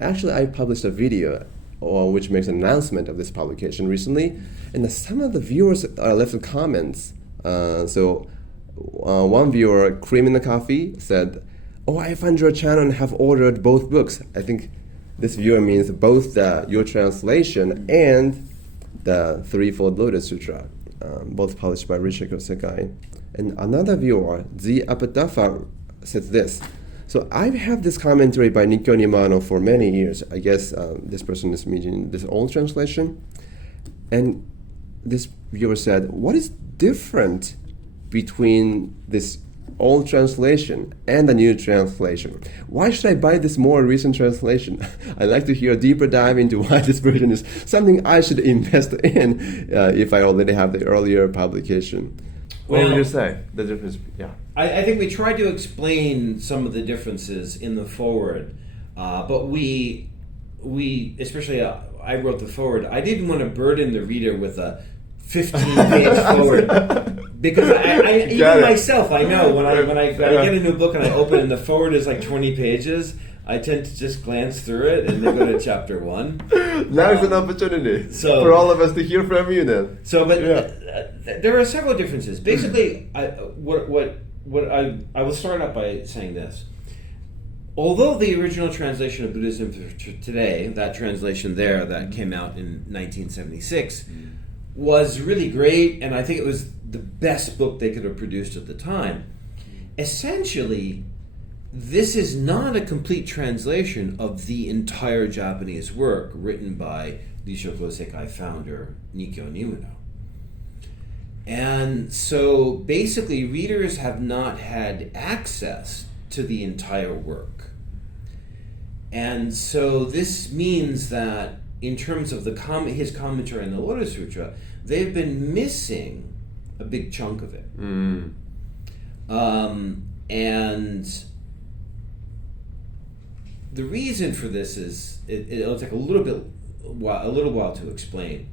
Actually, I published a video which makes an announcement of this publication recently, and some of the viewers left comments. One viewer, Cream in the Coffee, said, "Oh, I found your channel and have ordered both books." I think this viewer means both your translation and the Threefold Lotus Sutra, both published by Richard Kosei-kai. And another viewer, Z. Apadafa, said this. So I have this commentary by Nikkyo Nimano for many years. I guess this person is meaning this old translation. And this viewer said, what is different between this old translation and the new translation? Why should I buy this more recent translation? I'd like to hear a deeper dive into why this version is something I should invest in if I already have the earlier publication. What would you say? The difference, yeah. I think we tried to explain some of the differences in the foreword, but we especially I wrote the foreword. I didn't want to burden the reader with a 15-page foreword because I even myself I know when I get a new book and I open it and the foreword is like 20 pages. I tend to just glance through it and then go to chapter 1. Now is an opportunity for all of us to hear from you then. So, but there are several differences. Basically, I will start out by saying this. Although the original translation of Buddhism today, that translation there that came out in 1976, was really great, and I think it was the best book they could have produced at the time, essentially, this is not a complete translation of the entire Japanese work written by Risho Kosei-kai founder Nikkyo Nimano. And so basically readers have not had access to the entire work. And so this means that in terms of his commentary on the Lotus Sutra, they've been missing a big chunk of it. And the reason for this is it'll take a little while to explain.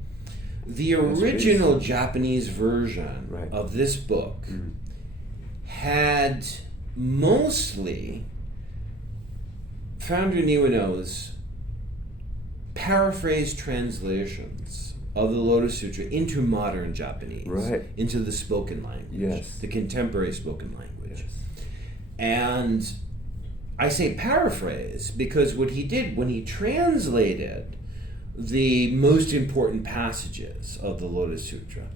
The original Japanese version of this book had mostly founder Nimano's paraphrase translations of the Lotus Sutra into modern Japanese, into the spoken language, the contemporary spoken language. And I say paraphrase because what he did when he translated the most important passages of the Lotus Sutra,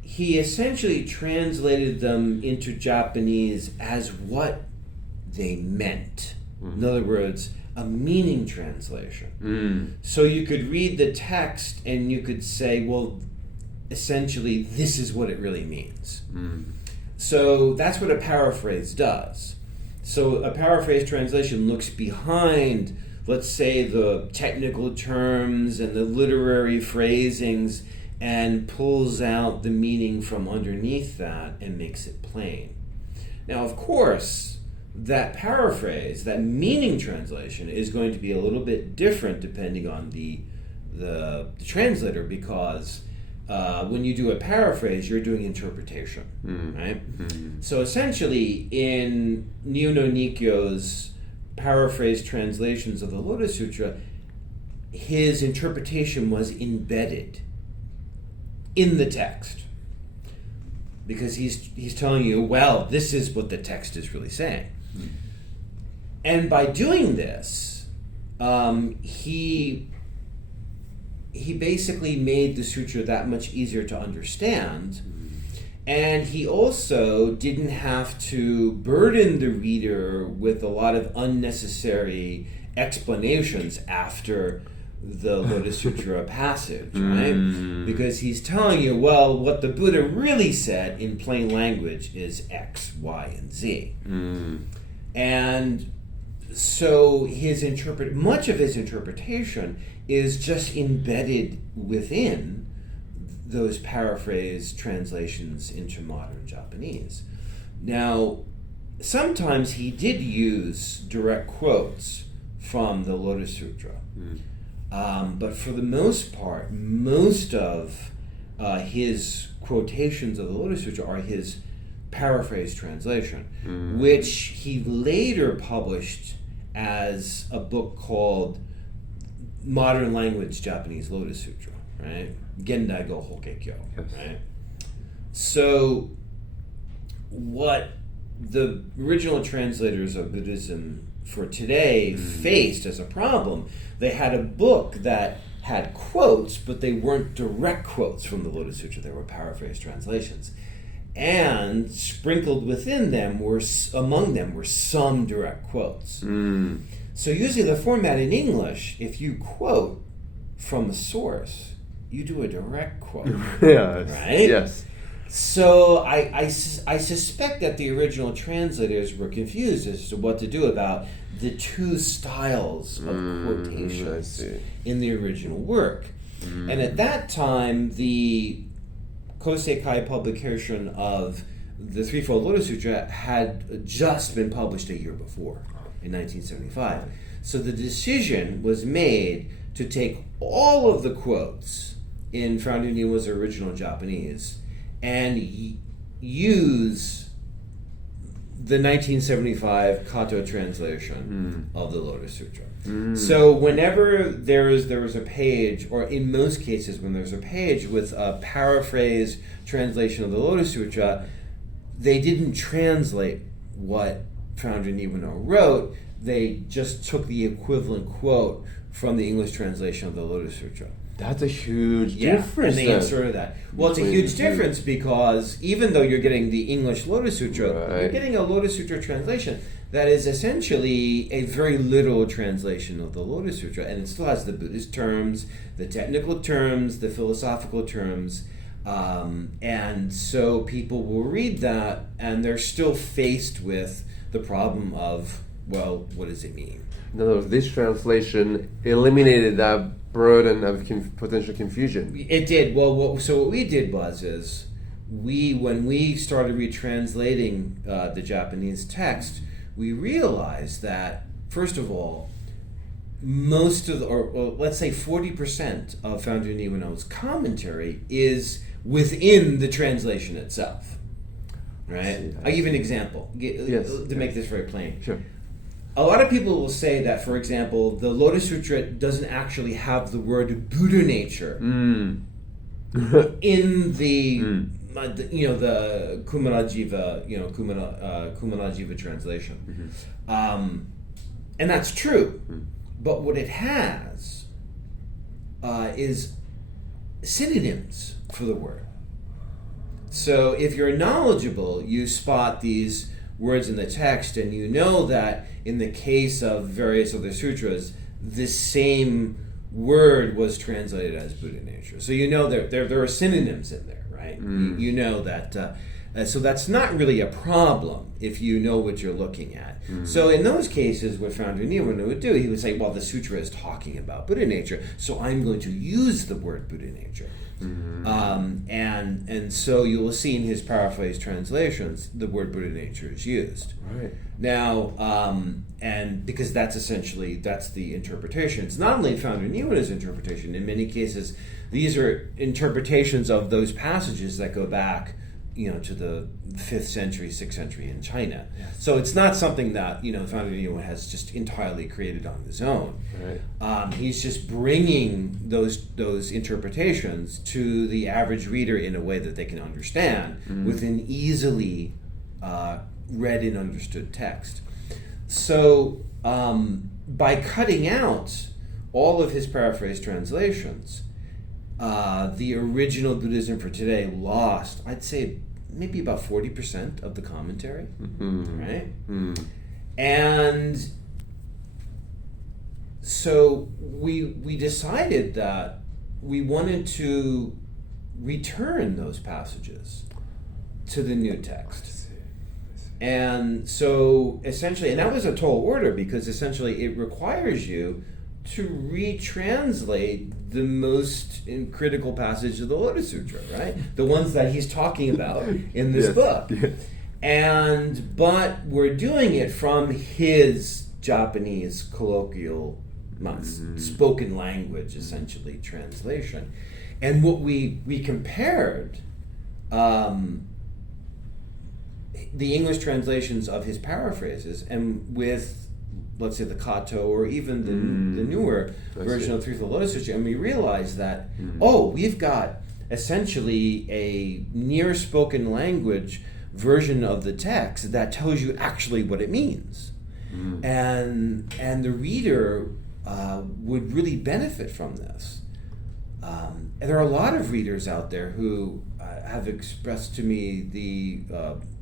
he essentially translated them into Japanese as what they meant. In other words, a meaning translation. So you could read the text and you could say, well, essentially, this is what it really means. So that's what a paraphrase does. So a paraphrase translation looks behind, let's say, the technical terms and the literary phrasings and pulls out the meaning from underneath that and makes it plain. Now, of course, that paraphrase, that meaning translation, is going to be a little bit different depending on the translator, because when you do a paraphrase, you're doing interpretation, right? So essentially, in Nyono Nikkyo's paraphrase translations of the Lotus Sutra, his interpretation was embedded in the text, because he's telling you, well, this is what the text is really saying. And by doing this, he basically made the sutra that much easier to understand, and he also didn't have to burden the reader with a lot of unnecessary explanations after the Lotus Sutra passage, right? Because he's telling you, well, what the Buddha really said in plain language is X, Y, and Z. And so much of his interpretation is just embedded within those paraphrase translations into modern Japanese. Now, sometimes he did use direct quotes from the Lotus Sutra. But for the most part, most of his quotations of the Lotus Sutra are his paraphrase translation, which he later published as a book called Modern Language Japanese Lotus Sutra, right? Gendai go Hokekyo, right? So what the original translators of Buddhism for today faced as a problem, they had a book that had quotes, but they weren't direct quotes from the Lotus Sutra. They were paraphrase translations. And sprinkled within them among them were some direct quotes. So usually the format in English, if you quote from a source, you do a direct quote. Right? Yes. So I suspect that the original translators were confused as to what to do about the two styles of quotations in the original work. And at that time, the kosei-kai publication of the Threefold Lotus Sutra had just been published a year before, in 1975. So the decision was made to take all of the quotes in Founder Niwa's original Japanese and use the 1975 Kato translation of the Lotus Sutra. So whenever there was a page, or in most cases when there's a page with a paraphrase translation of the Lotus Sutra, they didn't translate what Founder Niwa wrote, they just took the equivalent quote from the English translation of the Lotus Sutra. That's a huge difference. And they inserted that. Well, it's a huge difference because even though you're getting the English Lotus Sutra, you're getting a Lotus Sutra translation that is essentially a very literal translation of the Lotus Sutra, and it still has the Buddhist terms, the technical terms, the philosophical terms, and so people will read that and they're still faced with the problem of, well, what does it mean? In other words, this translation eliminated that burden of potential confusion. It did. Well, so what we did was when we started retranslating the Japanese text, we realized that, first of all, most of or let's say 40% of Founder Niwa commentary is within the translation itself. Right? I'll give you an example to make this very plain. Sure. A lot of people will say that, for example, the Lotus Sutra doesn't actually have the word Buddha nature in the the Kumarajiva Kumarajiva translation, and that's true. But what it has is synonyms for the word. So if you're knowledgeable, you spot these words in the text, and you know that in the case of various other sutras, this same word was translated as Buddha nature. So you know there are synonyms in there, right? You know that. So that's not really a problem if you know what you're looking at. So in those cases, what Founder Niwa would do, he would say, well, the sutra is talking about Buddha nature, so I'm going to use the word Buddha nature. And so you will see in his paraphrase translations the word Buddha nature is used. Right. Now, and because that's the interpretation. It's not only Founder Niwa's interpretation. In many cases, these are interpretations of those passages that go back, to the 5th century, 6th century in China. Yes. So it's not something that, Founder Niwa has just entirely created on his own. Right. He's just bringing those interpretations to the average reader in a way that they can understand with an easily read and understood text. So by cutting out all of his paraphrase translations, the original Buddhism for today lost, I'd say, maybe about 40% of the commentary, right? And so we decided that we wanted to return those passages to the new text. And so essentially, and that was a tall order, because essentially it requires you to retranslate the most critical passage of the Lotus Sutra, right? The ones that he's talking about in this book. Yes. But we're doing it from his Japanese colloquial, spoken language, essentially, translation. And what we compared the English translations of his paraphrases and with let's say the Kato or even the newer version of Threefold Lotus Sutra, and we realize that we've got essentially a near spoken language version of the text that tells you actually what it means, and the reader would really benefit from this. And there are a lot of readers out there who have expressed to me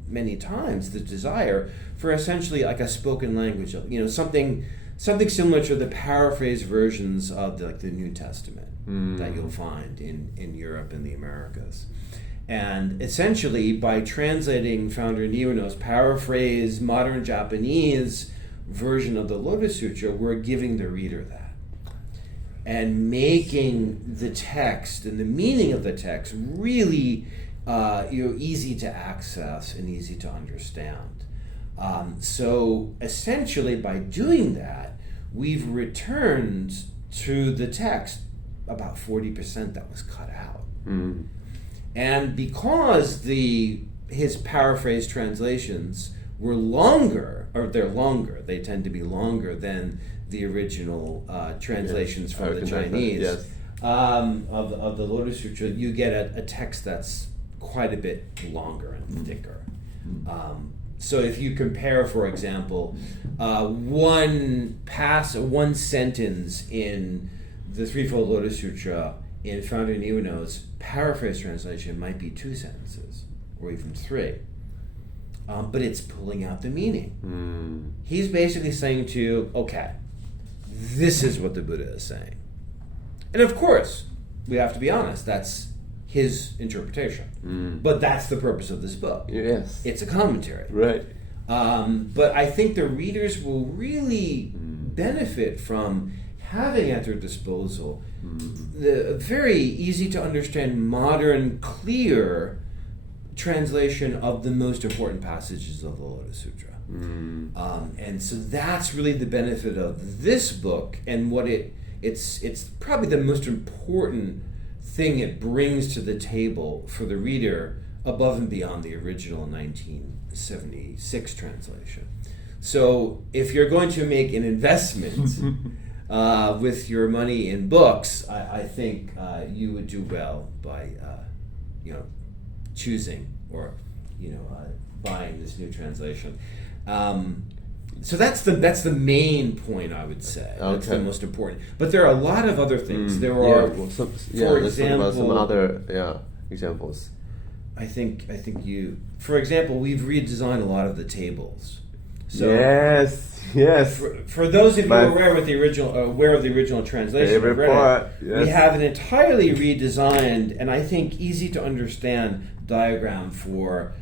many times the desire for essentially like a spoken language, something similar to the paraphrase versions of the New Testament that you'll find in Europe and the Americas. And essentially, by translating Founder Niuno's paraphrase modern Japanese version of the Lotus Sutra, we're giving the reader that, and making the text and the meaning of the text really easy to access and easy to understand. So essentially, by doing that, we've returned to the text about 40% that was cut out. And because his paraphrase translations were they tend to be longer than the original translations from the Chinese of the Lotus Sutra, you get a text that's quite a bit longer and thicker. So if you compare, for example, one sentence in the Threefold Lotus Sutra in Founder Niuno's paraphrase translation might be 2 sentences or even 3, but it's pulling out the meaning. He's basically saying to you, okay, this is what the Buddha is saying. And of course, we have to be honest, that's his interpretation. But that's the purpose of this book. Yes. It's a commentary. Right. But I think the readers will really benefit from having at their disposal the very easy to understand, modern, clear translation of the most important passages of the Lotus Sutra. And so that's really the benefit of this book, and what it's probably the most important thing it brings to the table for the reader above and beyond the original 1976 translation. So if you're going to make an investment with your money in books, I think you would do well by choosing or buying this new translation. So that's the main point, I would say. Okay. That's the most important. But there are a lot of other things. There are, for example, some other examples. I think for example, we've redesigned a lot of the tables. So yes. For those of you aware of the original translation, we have an entirely redesigned and I think easy to understand diagram for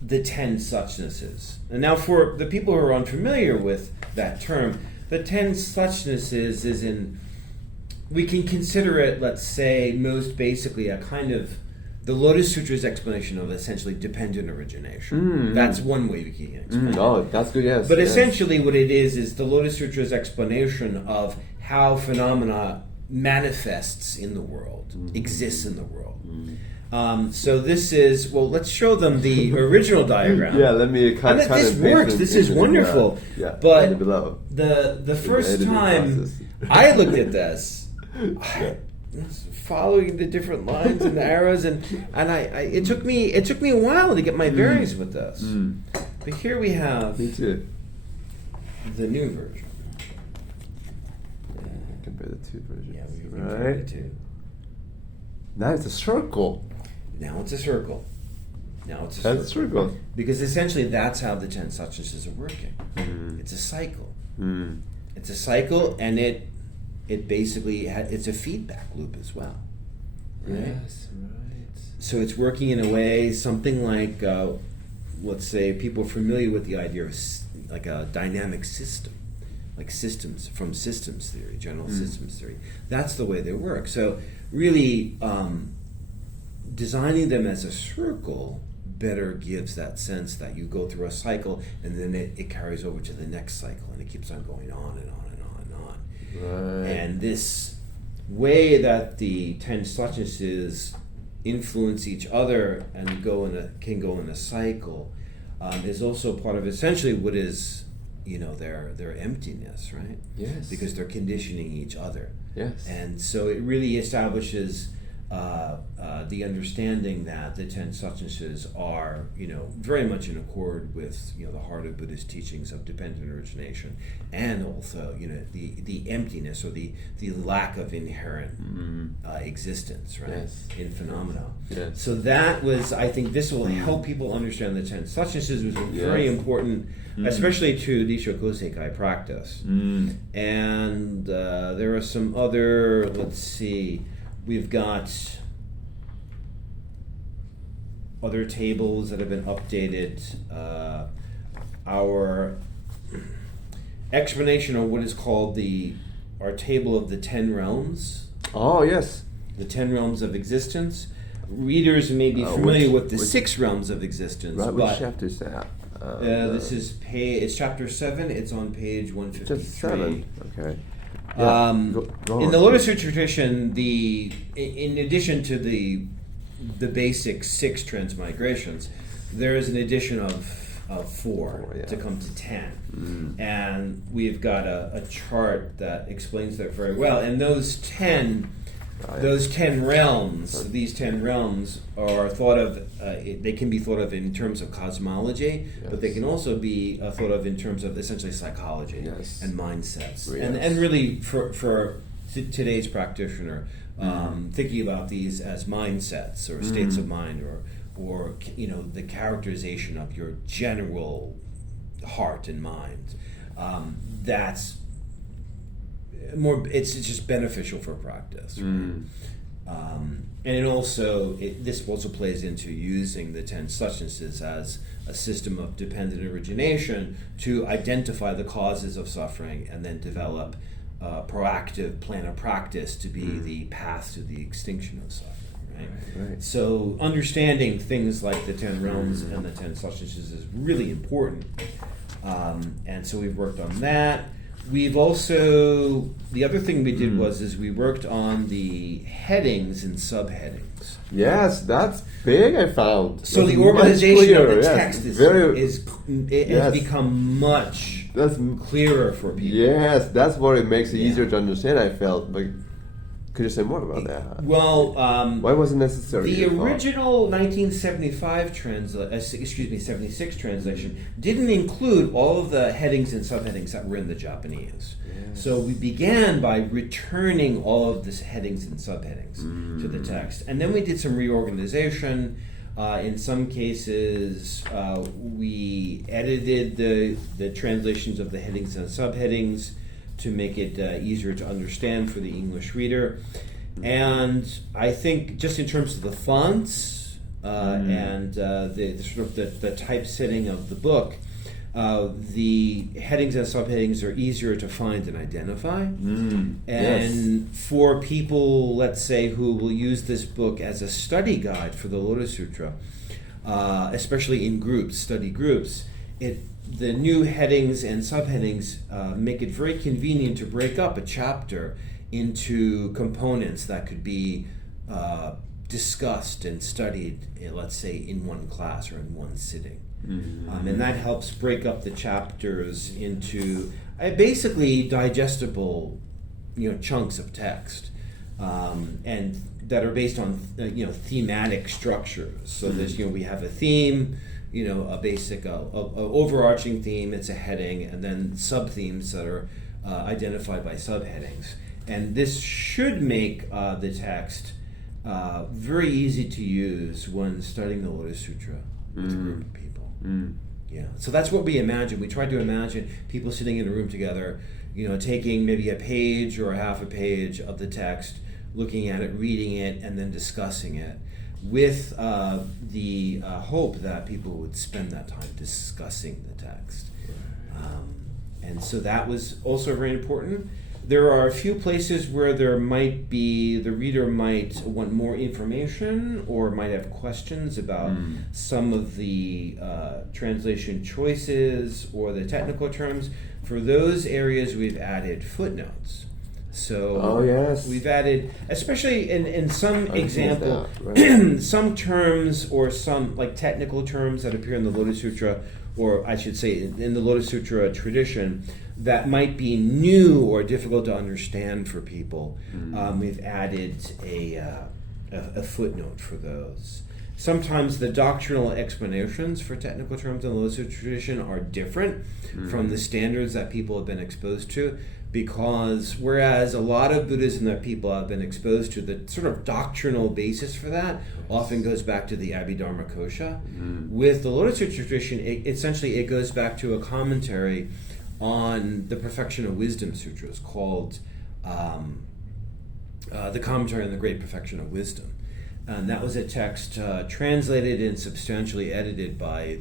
the 10 suchnesses. And now for the people who are unfamiliar with that term, the 10 suchnesses we can consider it, let's say, most basically a kind of the Lotus Sutra's explanation of essentially dependent origination. That's one way we can explain it. Oh, that's good, yes. But essentially what it is the Lotus Sutra's explanation of how phenomena manifests in the world, exists in the world. So this is, let's show them the original diagram. Let me cut it. This works, this is wonderful. But the first time I looked at this, following the different lines and the arrows, and it took me a while to get my bearings with this. But here we have the new version. Compare the two versions. Yeah, we compare the two. Now it's a circle. Now it's a circle. That's a circle. Because essentially that's how the 10 suchnesses are working. It's a cycle. It's a cycle, and it basically it's a feedback loop as well. Right? Yes, right. So it's working in a way, something like, let's say, people are familiar with the idea of like a dynamic system, like systems from systems theory, general systems theory. That's the way they work. So really, designing them as a circle better gives that sense that you go through a cycle and then it carries over to the next cycle, and it keeps on going on and on and on and on. Right. And this way that the 10 suchnesses influence each other and can go in a cycle is also part of essentially what is their emptiness, right? Yes. Because they're conditioning each other. Yes. And so it really establishes the understanding that the 10 substances are, very much in accord with, the heart of Buddhist teachings of dependent origination, and also, the emptiness or the lack of inherent existence, right, yes. in phenomena. Yes. So that was, I think, this will help people understand the 10 substances, which was very important, especially to Disho kosei-kai practice. And there are some other, let's see. We've got other tables that have been updated. Our explanation on what is called our table of the 10 realms. Oh, yes. The 10 realms of existence. Readers may be familiar with the 6 realms of existence. Right, which chapter is that? This is it's chapter 7. It's on page 153. Just 7, okay. Yeah, go in the Lotus Sutra tradition, in addition to the basic 6 transmigrations, there is an addition of 4 to come to 10. And we've got a chart that explains that very well. And those 10 realms, these 10 realms are thought of, they can be thought of in terms of cosmology, but they can also be thought of in terms of essentially psychology and mindsets. And really for today's practitioner, thinking about these as mindsets or states of mind or the characterization of your general heart and mind, that's more, it's just beneficial for practice, right? And this also plays into using the 10 substances as a system of dependent origination to identify the causes of suffering and then develop a proactive plan of practice to be the path to the extinction of suffering, right? So understanding things like the 10 realms and the 10 substances is really important. And so we've worked on that. We've also, the other thing we did is we worked on the headings and subheadings. Yes, that's big, I found. So the organization of the text has become much clearer for people. Yes, that's what it makes it easier to understand, I felt. But could you say more about that? Well, why was it necessary? The original 1975 76 translation didn't include all of the headings and subheadings that were in the Japanese. Yes. So we began by returning all of the headings and subheadings to the text. And then we did some reorganization. In some cases, we edited the translations of the headings and subheadings to make it easier to understand for the English reader. And I think just in terms of the fonts and the sort of the typesetting of the book, the headings and subheadings are easier to find and identify. And for people, let's say, who will use this book as a study guide for the Lotus Sutra, especially in groups, study groups, the new headings and subheadings make it very convenient to break up a chapter into components that could be discussed and studied, let's say, in one class or in one sitting. And that helps break up the chapters into basically digestible, chunks of text, and that are based on thematic structures. So there's we have a theme, a basic overarching theme. It's a heading, and then sub-themes that are identified by subheadings. And this should make the text very easy to use when studying the Lotus Sutra with a group of people. Yeah, so that's what we imagine. We tried to imagine people sitting in a room together, taking maybe a page or a half a page of the text, looking at it, reading it, and then discussing it, with the hope that people would spend that time discussing the text. And so that was also very important. There are a few places where the reader might want more information or might have questions about some of the translation choices or the technical terms. For those areas, we've added footnotes. So we've added, especially in some example, some terms or some technical terms that appear in the Lotus Sutra or I should say in the Lotus Sutra tradition, that might be new or difficult to understand for people. We've added a footnote for those. Sometimes the doctrinal explanations for technical terms in the Lotus Sutra tradition are different from the standards that people have been exposed to, because whereas a lot of Buddhism that people have been exposed to, the sort of doctrinal basis for that often goes back to the Abhidharma Kosha. With the Lotus Sutra tradition, essentially it goes back to a commentary on the Perfection of Wisdom Sutras called the Commentary on the Great Perfection of Wisdom. And that was a text translated and substantially edited by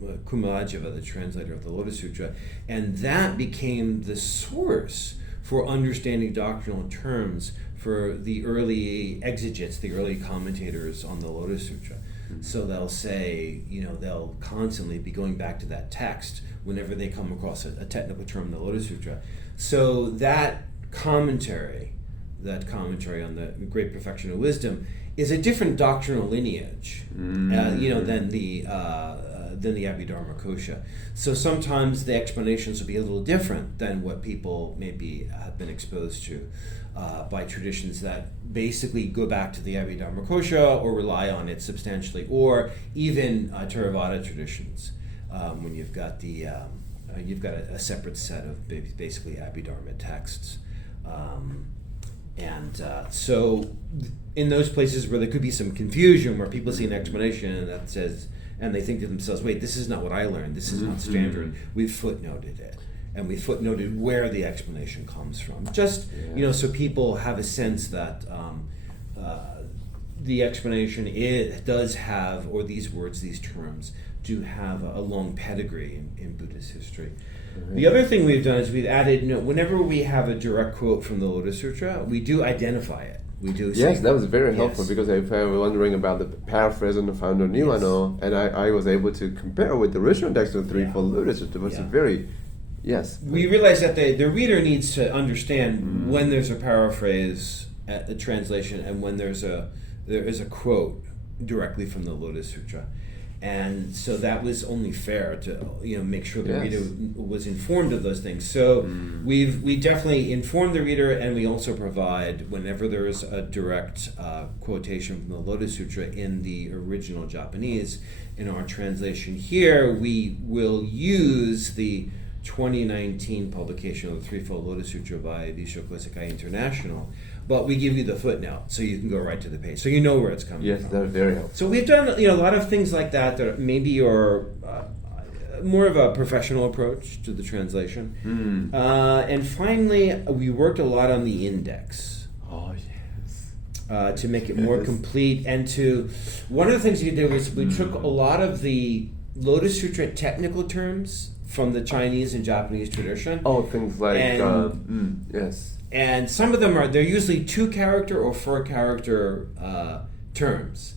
Kumalajava, the translator of the Lotus Sutra, and that became the source for understanding doctrinal terms for the early exegetes, the early commentators on the Lotus Sutra. So they'll say, they'll constantly be going back to that text whenever they come across a technical term in the Lotus Sutra. So that commentary on the Great Perfection of Wisdom is a different doctrinal lineage, than the Abhidharma Kosha. So sometimes the explanations will be a little different than what people maybe have been exposed to by traditions that basically go back to the Abhidharma Kosha or rely on it substantially, or even Theravada traditions when you've got a separate set of basically Abhidharma texts. So in those places where there could be some confusion, where people see an explanation that says, and they think to themselves, wait, this is not what I learned, this is not standard, we've footnoted it. And we footnoted where the explanation comes from. Just, so people have a sense that the explanation does have, or these words, these terms, do have a long pedigree in Buddhist history. The other thing we've done is we've added, whenever we have a direct quote from the Lotus Sutra, we do identify it. We do. Yes, that was very helpful, because I was wondering about the paraphrase and the founder Nilano, and I was able to compare with the original text of the Threefold Lotus. It was a very, We realized that the reader needs to understand when there's a paraphrase at the translation and when there is a quote directly from the Lotus Sutra. And so that was only fair to make sure the reader was informed of those things. So we definitely inform the reader, and we also provide, whenever there is a direct quotation from the Lotus Sutra in the original Japanese, in our translation here, we will use the 2019 publication of the Threefold Lotus Sutra by Visho kosei-kai International, but we give you the footnote so you can go right to the page, so you know where it's coming from. Yes, that's very helpful. So we've done a lot of things like that maybe are more of a professional approach to the translation. And finally, we worked a lot on the index. Oh, yes. To make it more complete, and one of the things you did was we took a lot of the Lotus Sutra technical terms from the Chinese and Japanese tradition. Oh, things like, yes. And some of them they're usually 2-character or 4-character terms.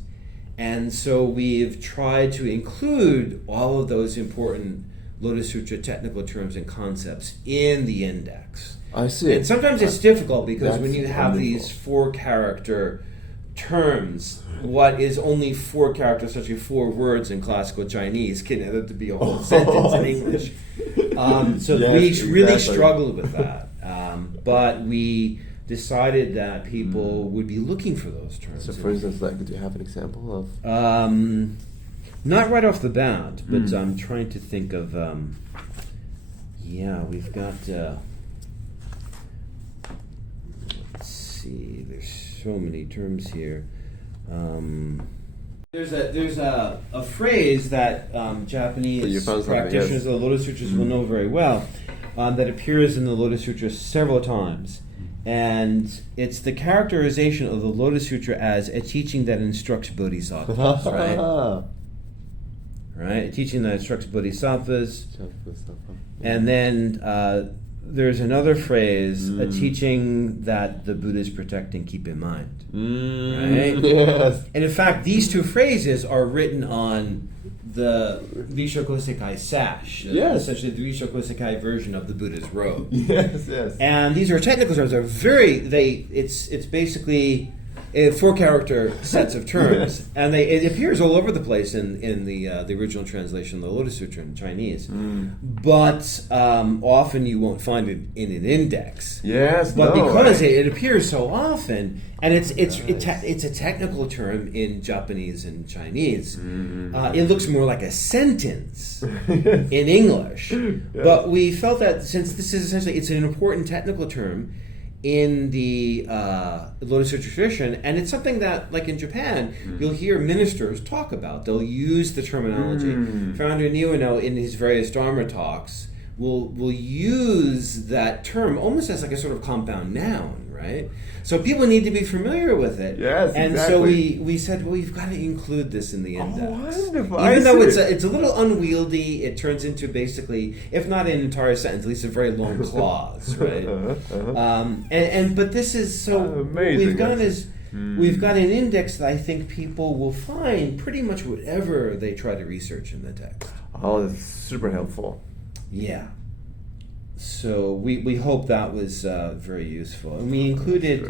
And so we've tried to include all of those important Lotus Sutra technical terms and concepts in the index. I see. And sometimes it's difficult, because when you have these 4-character terms, what is only 4 characters, such as 4 words in classical Chinese, can end up to be a whole sentence in English. So we really struggled with that. But we decided that people would be looking for those terms. So, for instance, do you have an example of? Not right off the bat, but I'm trying to think of. We've got. Let's see. There's so many terms here. There's a phrase that Japanese practitioners of the Lotus Sutras will know very well, that appears in the Lotus Sutra several times. And it's the characterization of the Lotus Sutra as a teaching that instructs bodhisattvas, right? Right? A teaching that instructs bodhisattvas. And then there's another phrase, a teaching that the Buddhas protect and keep in mind. Right? Yes. And in fact, these 2 phrases are written on the Visho kosei-kai sash, essentially the Visho kosei-kai version of the Buddha's robe. Yes, yes. And these are technical terms. They're it's basically 4-character sets of terms, and it appears all over the place in the original translation of the Lotus Sutra in Chinese. But often you won't find it in an index. Yes, but because it appears so often, and it's a technical term in Japanese and Chinese. It looks more like a sentence in English. But we felt that since this is essentially it's an important technical term in the Lotus Sutra tradition, and it's something that, like in Japan, you'll hear ministers talk about. They'll use the terminology. Founder Niueno, in his various Dharma talks, will use that term almost as like a sort of compound noun, right? So people need to be familiar with it. Yes, and exactly. so we said, well, you've got to include this in the index. Oh, wonderful. Even though it's a little unwieldy, it turns into basically, if not an entire sentence, at least a very long clause, right? But this is so amazing. We've got an index that I think people will find pretty much whatever they try to research in the text. Oh, that's super helpful. Yeah. So we hope that was very useful, and we included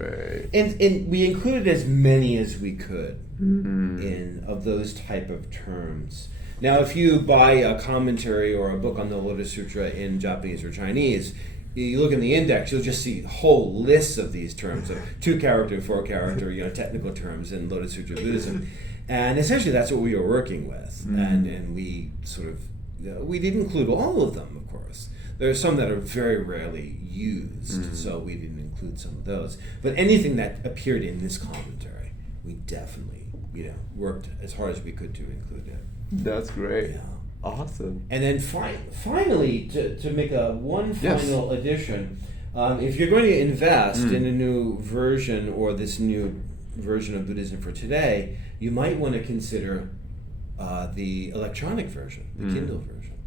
and we included as many as we could in of those type of terms. Now, if you buy a commentary or a book on the Lotus Sutra in Japanese or Chinese, you look in the index, you'll just see whole lists of these terms of 2-character, 4-character, technical terms in Lotus Sutra Buddhism, and essentially that's what we were working with, and we sort of we didn't include all of them, of course. There are some that are very rarely used, so we didn't include some of those. But anything that appeared in this commentary, we definitely, worked as hard as we could to include it. That's great. Yeah. Awesome. And then finally, to make one final addition, if you're going to invest in a new version or this new version of Buddhism for today, you might want to consider the electronic version, the Kindle version.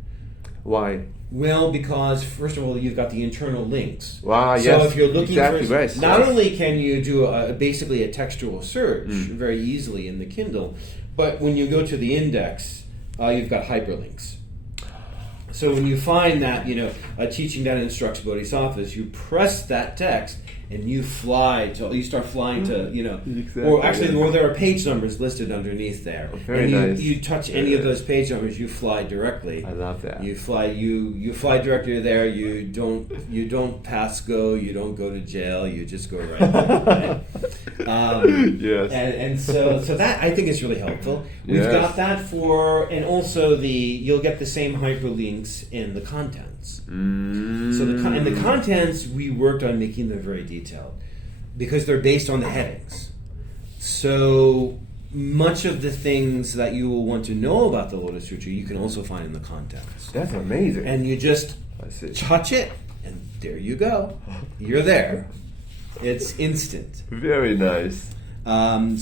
Why? Well, because first of all, you've got the internal links. Wow, so if you're looking for, not right. only can you do basically a textual search very easily in the Kindle, but when you go to the index, you've got hyperlinks. So when you find that, a teaching that instructs bodhisattvas, you press that text and you start flying to, exactly. or actually, there are page numbers listed underneath there. Very nice. You touch any of those page numbers, you fly directly. I love that. You fly directly there. You don't pass go. You don't go to jail. You just go right there. Right? Yes. And so that I think is really helpful. We've got that and also you'll get the same hyperlinks in the contents. So the contents we worked on making them very detailed because they're based on the headings. So much of the things that you will want to know about the Lotus Sutra you can also find in the contents. That's amazing. And you just touch it, and there you go. You're there. It's instant. Very nice.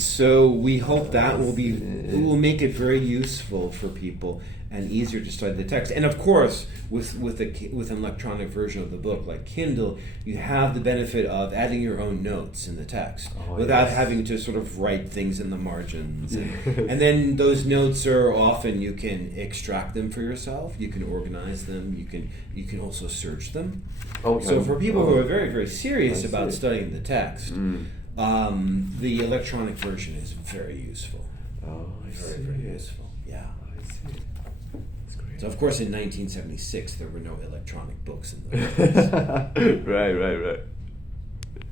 So we hope that will make it very useful for people and easier to study the text. And of course, with an electronic version of the book like Kindle, you have the benefit of adding your own notes in the text without having to sort of write things in the margins. And then those notes are often you can extract them for yourself. You can organize them. You can also search them. Okay. So for people who are very, very serious about studying the text, the electronic version is very useful. Very, very useful. Yeah. So, of course, in 1976, there were no electronic books in those days. Right.